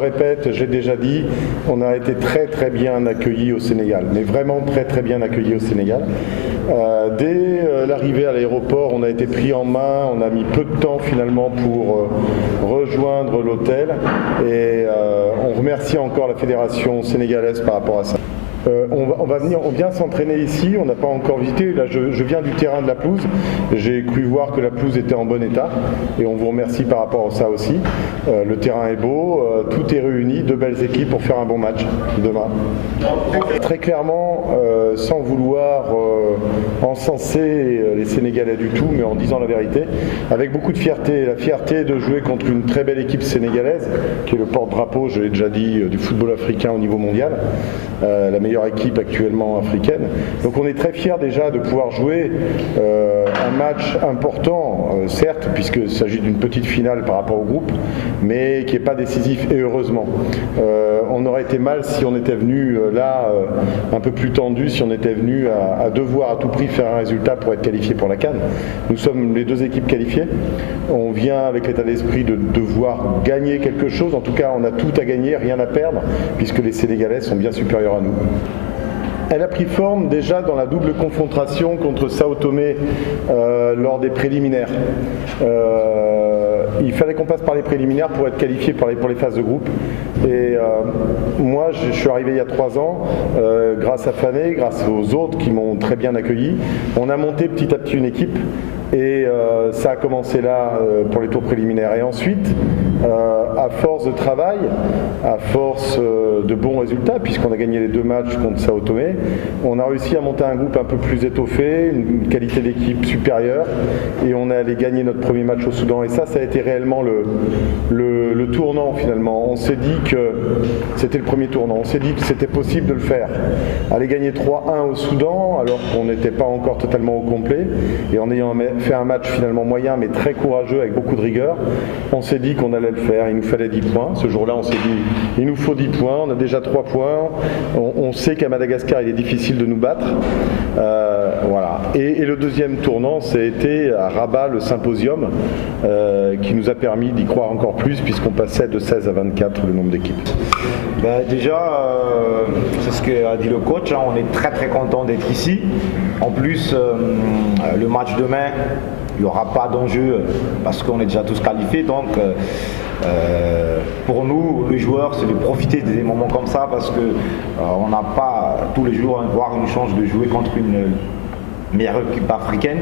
le répète, j'ai déjà dit, on a été très très bien accueillis au Sénégal, mais vraiment très très bien accueillis au Sénégal. Dès l'arrivée à l'aéroport, on a été pris en main, on a mis peu de temps finalement pour rejoindre l'hôtel et on remercie encore la fédération sénégalaise par rapport à ça. On vient s'entraîner ici, on n'a pas encore visité, là je viens du terrain de la pelouse, j'ai cru voir que la pelouse était en bon état et on vous remercie par rapport à ça aussi. Le terrain est beau, tout est réuni, deux belles équipes pour faire un bon match demain. Très clairement, sans vouloir encenser les Sénégalais du tout, mais en disant la vérité, avec beaucoup de fierté, la fierté de jouer contre une très belle équipe sénégalaise, qui est le porte-drapeau, je l'ai déjà dit, du football africain au niveau mondial, la meilleure équipe actuellement africaine. Donc on est très fiers déjà de pouvoir jouer un match important, certes, puisqu'il s'agit d'une petite finale par rapport au groupe, mais qui n'est pas décisif et heureusement. On aurait été mal si on était venu là un peu plus tendu, si on était venu à devoir à tout prix faire un résultat pour être qualifié pour la CAN. Nous sommes les deux équipes qualifiées. On vient avec l'état d'esprit de devoir gagner quelque chose. En tout cas, on a tout à gagner, rien à perdre, puisque les Sénégalais sont bien supérieurs à nous. Elle a pris forme déjà dans la double confrontation contre Sao Tomé lors des préliminaires. Il fallait qu'on passe par les préliminaires pour être qualifié pour les phases de groupe. Et moi, je suis arrivé il y a 3 ans, grâce à Fané, grâce aux autres qui m'ont très bien accueilli. On a monté petit à petit une équipe et ça a commencé là pour les tours préliminaires. Et ensuite, à force de travail, à force de bons résultats, puisqu'on a gagné les 2 matchs contre Sao Tomé, on a réussi à monter un groupe un peu plus étoffé, une qualité d'équipe supérieure, et on est allé gagner notre premier match au Soudan. Et ça a été réellement le tournant finalement. On s'est dit que c'était le premier tournant, on s'est dit que c'était possible de le faire. Aller gagner 3-1 au Soudan, alors qu'on n'était pas encore totalement au complet, et en ayant fait un match finalement moyen, mais très courageux, avec beaucoup de rigueur, on s'est dit qu'on allait le faire. Il nous fallait 10 points. Ce jour-là, on s'est dit, il nous faut 10 points, on a déjà 3 points. On sait qu'à Madagascar, il est difficile de nous battre. Voilà. Et le deuxième tournant, c'était à Rabat, le symposium, qui nous a permis d'y croire encore plus, puisqu'on passait de 16 à 24 le nombre d'équipes. Déjà, c'est ce qu'a dit le coach, hein, on est très très content d'être ici. En plus, le match demain, il n'y aura pas d'enjeu parce qu'on est déjà tous qualifiés. Donc, pour nous, les joueurs, c'est de profiter des moments comme ça parce qu'on n'a pas tous les jours avoir une chance de jouer contre une meilleure équipe africaine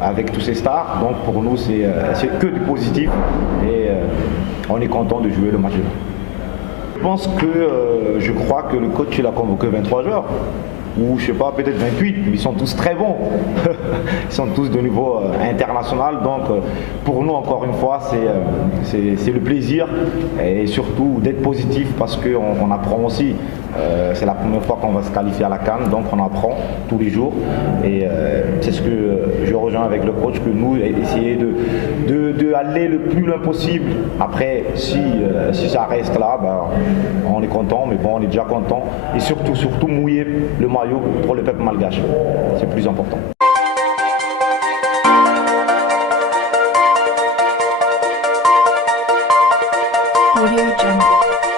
avec tous ces stars. Donc, pour nous, c'est que du positif et on est content de jouer le match demain. Je crois que le coach il a convoqué 23 joueurs. Ou je sais pas, peut-être 28, mais ils sont tous très bons. Ils sont tous de niveau international. Donc pour nous, encore une fois, c'est le plaisir et surtout d'être positif parce qu'on apprend aussi. C'est la première fois qu'on va se qualifier à la CAN, donc on apprend tous les jours. Et c'est ce que je rejoins avec le coach, que nous, essayer de aller le plus loin possible. Après, si ça reste là, on est content, mais bon, on est déjà content. Et surtout mouiller le maillot pour le peuple malgache. C'est plus important. Audio Jungle.